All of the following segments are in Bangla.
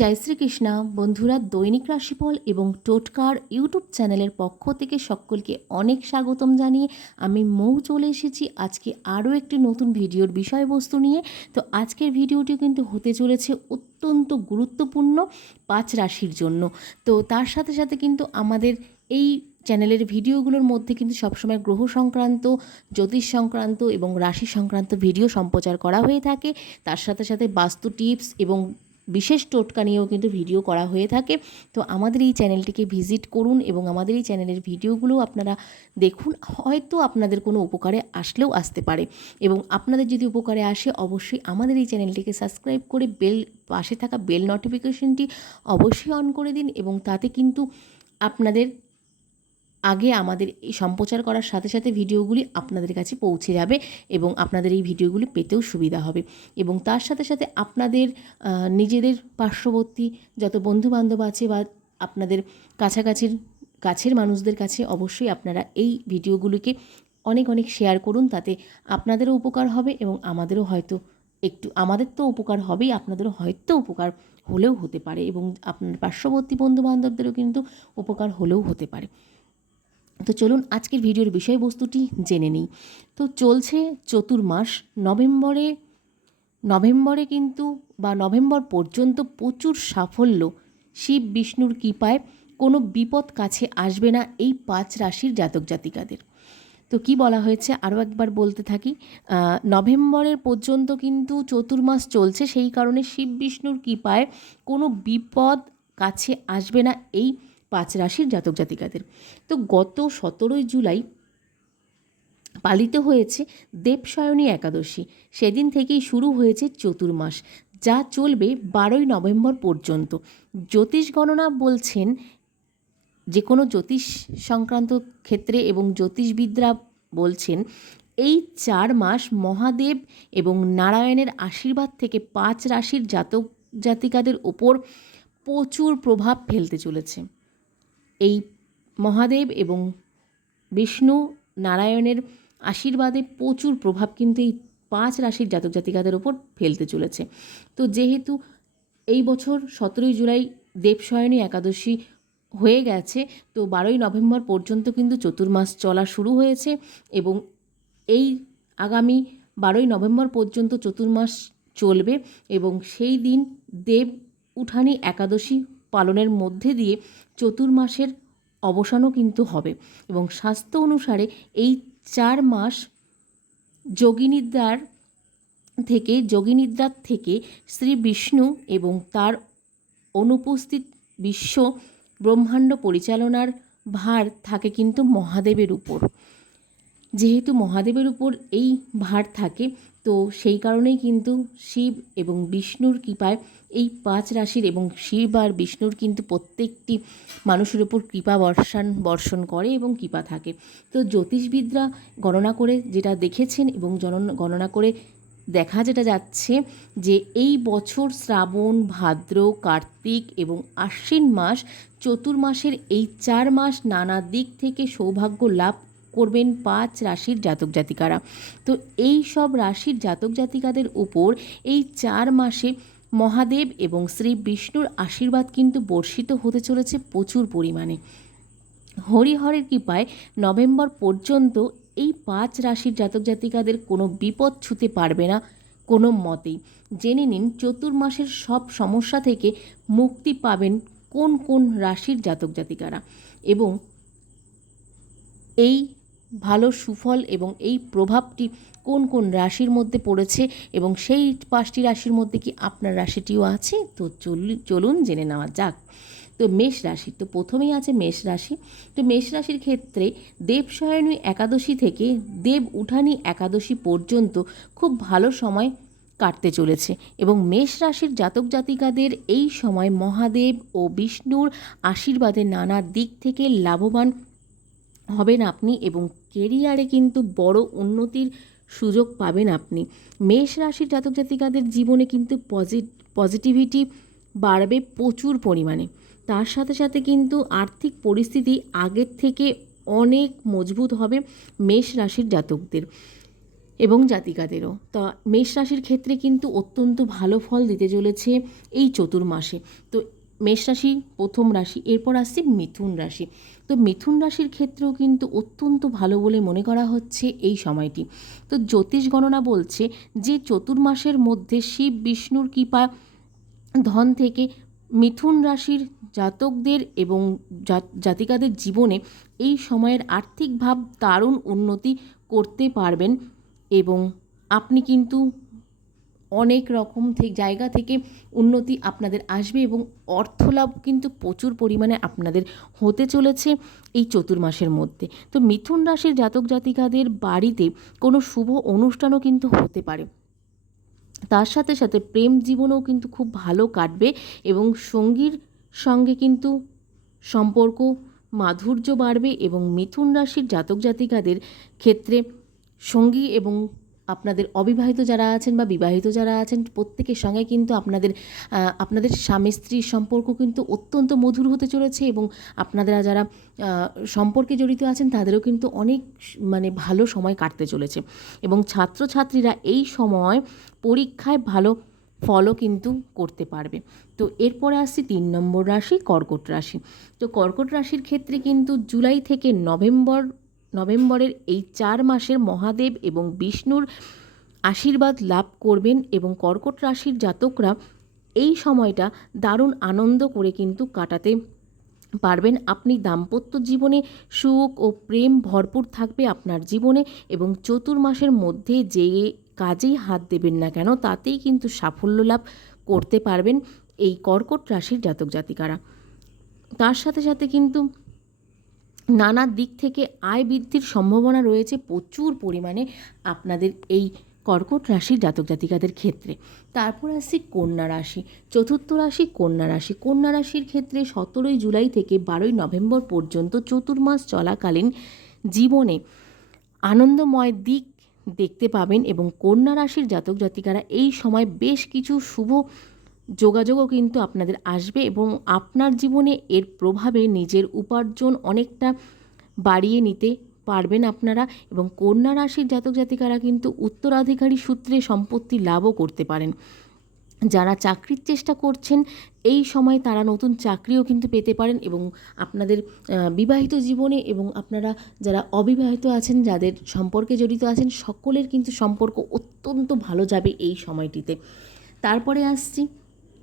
জয় শ্রীকৃষ্ণ। বন্ধুরা, দৈনিক রাশিফল এবং টোটকার ইউটিউব চ্যানেলের পক্ষ থেকে সকলকে অনেক স্বাগতম জানিয়ে আমি মৌ চলে এসেছি আজকে আরও একটি নতুন ভিডিওর বিষয়বস্তু নিয়ে। তো আজকের ভিডিওটি কিন্তু হতে চলেছে অত্যন্ত গুরুত্বপূর্ণ পাঁচ রাশির জন্য। তো তার সাথে সাথে কিন্তু আমাদের এই চ্যানেলের ভিডিওগুলোর মধ্যে কিন্তু সবসময় গ্রহ সংক্রান্ত, জ্যোতিষ সংক্রান্ত এবং রাশি সংক্রান্ত ভিডিও সম্প্রচার করা হয়ে থাকে। তার সাথে সাথে বাস্তু টিপস এবং বিশেষ টোটকা নিয়েও কিন্তু ভিডিও করা হয়ে থাকে। তো আমাদের এই চ্যানেলটিকে ভিজিট করুন এবং আমাদের এই চ্যানেলের ভিডিওগুলো আপনারা দেখুন। হয়তো আপনাদের কোনো উপকারে আসলেও আসতে পারে এবং আপনাদের যদি উপকারে আসে অবশ্যই আমাদের এই চ্যানেলটিকে সাবস্ক্রাইব করে বেল, পাশে থাকা বেল নোটিফিকেশনটি অবশ্যই অন করে দিন এবং তাতে কিন্তু আপনাদের আগে আমাদের এই সম্প্রচার করার সাথে সাথে ভিডিওগুলি আপনাদের কাছে পৌঁছে যাবে এবং আপনাদের এই ভিডিওগুলি পেতেও সুবিধা হবে। এবং তার সাথে সাথে আপনাদের নিজেদের পার্শ্ববর্তী যত বন্ধু বান্ধব আছে বা আপনাদের কাছাকাছির, কাছের মানুষদের কাছে অবশ্যই আপনারা এই ভিডিওগুলিকে অনেক অনেক শেয়ার করুন। তাতে আপনাদেরও উপকার হবে এবং আমাদেরও হয়তো একটু, আমাদের তো উপকার হবেই, আপনাদেরও হয়তো উপকার হলেও হতে পারে এবং আপনার পার্শ্ববর্তী বন্ধু বান্ধবদেরও কিন্তু উপকার হলেও হতে পারে। তো চলুন আজকের ভিডিওর বিষয়বস্তুটি জেনে নিই। তো চলছে চতুর্মাস, নভেম্বরে নভেম্বরে কিন্তু বা নভেম্বর পর্যন্ত প্রচুর সাফল্য। শিব বিষ্ণুর কৃপায় কোনো বিপদ কাছে আসবে না এই পাঁচ রাশির জাতক জাতিকাদের। তো কি বলা হয়েছে আরও একবার বলতে থাকি নভেম্বরের পর্যন্ত কিন্তু চতুর্মাস চলছে, সেই কারণে শিব বিষ্ণুর কৃপায় কোনো বিপদ কাছে আসবে না এই পাঁচ রাশির জাতক জাতিকাদের। তো গত সতেরোই জুলাই পালিত হয়েছে দেবসায়নী একাদশী। সেদিন থেকেই শুরু হয়েছে চতুর্মাস, যা চলবে বারোই নভেম্বর পর্যন্ত। জ্যোতিষ গণনা বলছেন যে কোনো জ্যোতিষ সংক্রান্ত ক্ষেত্রে এবং জ্যোতিষবিদরা বলছেন, এই চার মাস মহাদেব এবং নারায়ণের আশীর্বাদ থেকে পাঁচ রাশির জাতক জাতিকাদের ওপর প্রচুর প্রভাব ফেলতে চলেছে। এই মহাদেব এবং বিষ্ণু নারায়ণের আশীর্বাদে প্রচুর প্রভাব কিন্তু এই পাঁচ রাশির জাতক জাতিকাদের ওপর ফেলতে চলেছে। তো যেহেতু এই বছর সতেরোই জুলাই দেবশয়নী একাদশী হয়ে গেছে, তো বারোই নভেম্বর পর্যন্ত কিন্তু চতুর্মাস চলা শুরু হয়েছে এবং এই আগামী বারোই নভেম্বর পর্যন্ত চতুর্মাস চলবে এবং সেই দিন দেব উঠানি একাদশী পালনের মধ্যে দিয়ে চতুর্মাসের অবসানও কিন্তু হবে এবং স্বাস্থ্য অনুসারে এই চার মাস যোগিনিদ্রার থেকে যোগিনিদ্রার থেকে শ্রী বিষ্ণু এবং তার অনুপস্থিত বিশ্ব ব্রহ্মাণ্ড পরিচালনার ভার থাকে কিন্তু মহাদেবের উপর। যেহেতু মহাদেবের উপর এই ভার থাকে, তো সেই কারণেই কিন্তু শিব এবং বিষ্ণুর কৃপায় এই পাঁচ রাশির এবং শিব আর বিষ্ণুর কিন্তু প্রত্যেকটি মানুষের উপর কৃপা বর্ষণ বর্ষণ করে এবং কৃপা থাকে। তো জ্যোতিষবিদরা গণনা করে যেটা দেখেছেন এবং গণনা করে দেখা যেটা যাচ্ছে যে এই বছর শ্রাবণ, ভাদ্র, কার্তিক এবং আশ্বিন মাস চতুর্মাসের এই চার মাস নানা দিক থেকে সৌভাগ্য লাভ করবেন পাঁচ রাশির জাতক জাতিকারা। তো এই সব রাশির জাতক জাতিকাদের উপর এই চার মাসে মহাদেব এবং শ্রী বিষ্ণুর আশীর্বাদ কিন্তু বর্ষিত হতে চলেছে প্রচুর পরিমাণে। হরিহরের কৃপায় নভেম্বর পর্যন্ত এই পাঁচ রাশির জাতক জাতিকাদের কোনো বিপদ ছুতে পারবে না কোনো মতেই। জেনে নিন চতুর্মাসের সব সমস্যা থেকে মুক্তি পাবেন কোন কোন রাশির জাতক জাতিকারা। এবং এই ভালো সুফল এবং এই প্রভাবটি কোন কোন রাশির মধ্যে পড়েছে এবং সেই পাঁচটি রাশির মধ্যে কি আপনার রাশিটিও আছে? তো চলু- চলুন জেনে নেওয়া যাক। তো মেষ রাশি, তো প্রথমেই আছে মেষ রাশি। তো মেষ রাশির ক্ষেত্রে দেবসায়নী একাদশী থেকে দেব উঠানি একাদশী পর্যন্ত খুব ভালো সময় কাটতে চলেছে এবং মেষ রাশির জাতক জাতিকাদের এই সময় মহাদেব ও বিষ্ণুর আশীর্বাদে নানা দিক থেকে লাভবান হবেন আপনি এবং কেরিয়ারে কিন্তু বড় উন্নতির সুযোগ পাবেন আপনি। মেষ রাশির জাতক জাতিকাদের জীবনে কিন্তু পজিটিভিটি বাড়বে প্রচুর পরিমাণে। তার সাথে সাথে কিন্তু আর্থিক পরিস্থিতি আগের থেকে অনেক মজবুত হবে মেষ রাশির জাতকদের এবং জাতিকাদেরও। তা মেষ রাশির ক্ষেত্রে কিন্তু অত্যন্ত ভালো ফল দিতে চলেছে এই চতুর্মাসে। তো মেষ রাশি, প্রথম রাশি, এরপর আসছে মিথুন রাশি। তো মিথুন রাশির ক্ষেত্রেও কিন্তু অত্যন্ত ভালো বলে মনে করা হচ্ছে এই সময়টি। তো জ্যোতিষ গণনা বলছে যে চতুর্মাসের মধ্যে শিব, বিষ্ণুর কৃপা, ধন থেকে মিথুন রাশির জাতকদের এবং জাতিকাদের জীবনে এই সময়ের আর্থিক ভাব, দারুণ উন্নতি করতে পারবেন এবং আপনি কিন্তু অনেক রকম থেকে জায়গা থেকে উন্নতি আপনাদের আসবে এবং অর্থলাভ কিন্তু প্রচুর পরিমাণে আপনাদের হতে চলেছে এই চতুর্মাসের মধ্যে। তো মিথুন রাশির জাতক জাতিকাদের বাড়িতে কোনো শুভ অনুষ্ঠানও কিন্তু হতে পারে। তার সাথে সাথে প্রেম জীবনও কিন্তু খুব ভালো কাটবে এবং সঙ্গীর সঙ্গে কিন্তু সম্পর্ক মাধুর্য বাড়বে এবং মিথুন রাশির জাতক জাতিকাদের ক্ষেত্রে সঙ্গী এবং আপনাদের অবিবাহিত যারা আছেন বা বিবাহিত যারা আছেন, প্রত্যেকের সঙ্গে কিন্তু আপনাদের আপনাদের স্বামী স্ত্রীর সম্পর্ক কিন্তু অত্যন্ত মধুর হতে চলেছে এবং আপনারা যারা সম্পর্কে জড়িত আছেন তাদেরও কিন্তু অনেক মানে ভালো সময় কাটতে চলেছে। এবং ছাত্রছাত্রীরা এই সময় পরীক্ষায় ভালো ফলও কিন্তু করতে পারবে। তো এরপরে আসছি তিন নম্বর রাশি কর্কট রাশি। তো কর্কট রাশির ক্ষেত্রে কিন্তু জুলাই থেকে নভেম্বর নভেম্বরের এই চার মাসের মহাদেব এবং বিষ্ণুর আশীর্বাদ লাভ করবেন এবং কর্কট রাশির জাতকরা এই সময়টা দারুণ আনন্দ করে কিন্তু কাটাতে পারবেন। আপনি দাম্পত্য জীবনে সুখ ও প্রেম ভরপুর থাকবে আপনার জীবনে এবং চতুর্মাসের মধ্যে যে কাজেই হাত দেবেন না কেন, তাতেই কিন্তু সাফল্য লাভ করতে পারবেন এই কর্কট রাশির জাতক জাতিকারা তার সাথে সাথে কিন্তু নানা দিক থেকে আয় বৃদ্ধির সম্ভাবনা রয়েছে প্রচুর পরিমাণে আপনাদের এই কর্কট রাশির জাতক জাতিকাদের ক্ষেত্রে। তারপর আসছি কন্যা রাশি, চতুর্থ রাশি কন্যা রাশি। কন্যা রাশির ক্ষেত্রে সতেরোই জুলাই থেকে বারোই নভেম্বর পর্যন্ত চতুর্মাস চলাকালীন জীবনে আনন্দময় দিক দেখতে পাবেন এবং কন্যা রাশির জাতক জাতিকারা এই সময় বেশ কিছু শুভ যোগাযোগও কিন্তু আপনাদের আসবে এবং আপনার জীবনে এর প্রভাবে নিজের উপার্জন অনেকটা বাড়িয়ে নিতে পারবেন আপনারা এবং কন্যা রাশির জাতক জাতিকারা কিন্তু উত্তরাধিকারী সূত্রে সম্পত্তি লাভও করতে পারেন। যারা চাকরির চেষ্টা করছেন, এই সময় তারা নতুন চাকরিও কিন্তু পেতে পারেন এবং আপনাদের বিবাহিত জীবনে এবং আপনারা যারা অবিবাহিত আছেন, যাদের সম্পর্কে জড়িত আছেন, সকলের কিন্তু সম্পর্ক অত্যন্ত ভালো যাবে এই সময়টিতে। তারপরে আসছি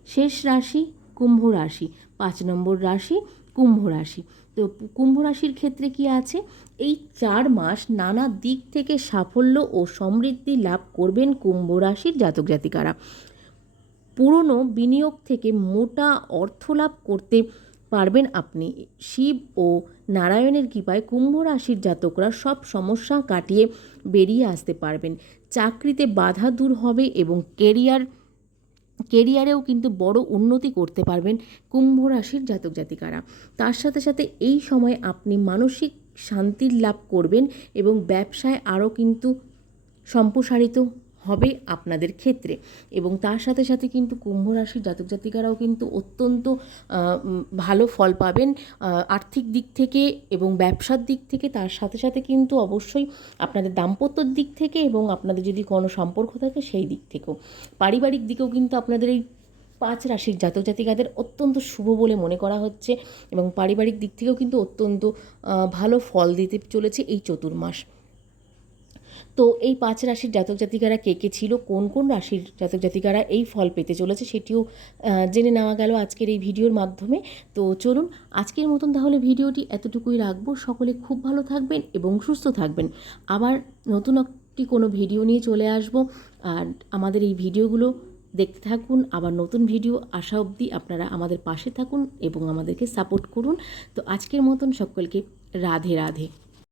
শেষ রাশি কুম্ভ রাশি। পাঁচ নম্বর রাশি কুম্ভ রাশি। তো কুম্ভ রাশির ক্ষেত্রে কি আছে? এই চার মাস নানা দিক থেকে সাফল্য ও সমৃদ্ধি লাভ করবেন কুম্ভ রাশির জাতক জাতিকারা। পুরনো বিনিয়োগ থেকে মোটা অর্থ লাভ করতে পারবেন আপনি। শিব ও নারায়ণের কৃপায় কুম্ভ রাশির জাতকরা সব সমস্যা কাটিয়ে বেরিয়ে আসতে পারবেন। চাকরিতে বাধা দূর হবে এবং কেরিয়ার কেরিয়ারেও কিন্তু বড় উন্নতি করতে পারবেন কুম্ভ রাশির জাতক জাতিকারা। তার সাথে সাথে এই সময় আপনি মানসিক শান্তির লাভ করবেন এবং ব্যবসায় আরও কিন্তু সম্প্রসারিত হবে আপনাদের ক্ষেত্রে। এবং তার সাথে সাথে কিন্তু কুম্ভ রাশির জাতক জাতিকারাও কিন্তু অত্যন্ত ভালো ফল পাবেন আর্থিক দিক থেকে এবং ব্যবসার দিক থেকে। তার সাথে সাথে কিন্তু অবশ্যই আপনাদের দাম্পত্যর দিক থেকে এবং আপনাদের যদি কোনো সম্পর্ক থাকে সেই দিক থেকেও। পারিবারিক দিকেও কিন্তু আপনাদের এই পাঁচ রাশির জাতক জাতিকাদের অত্যন্ত শুভ বলে মনে করা হচ্ছে এবং পারিবারিক দিক থেকেও কিন্তু অত্যন্ত ভালো ফল দিতে চলেছে এই চতুর্মাস। তো এই পাঁচ রাশির জাতক জাতিকারা কে কে ছিল, কোন কোন রাশির জাতক জাতিকারা এই ফল পেতে চলেছে সেটিও জেনে নেওয়া গেল আজকের এই ভিডিওর মাধ্যমে। তো চলুন আজকের মতন তাহলে ভিডিওটি এতটুকুই রাখব। সকলে খুব ভালো থাকবেন এবং সুস্থ থাকবেন। আবার নতুন একটি কোনো ভিডিও নিয়ে চলে আসব। আর আমাদের এই ভিডিওগুলো দেখতে থাকুন। আবার নতুন ভিডিও আসা অবধি আপনারা আমাদের পাশে থাকুন এবং আমাদেরকে সাপোর্ট করুন। তো আজকের মতন সকলকে রাধে রাধে।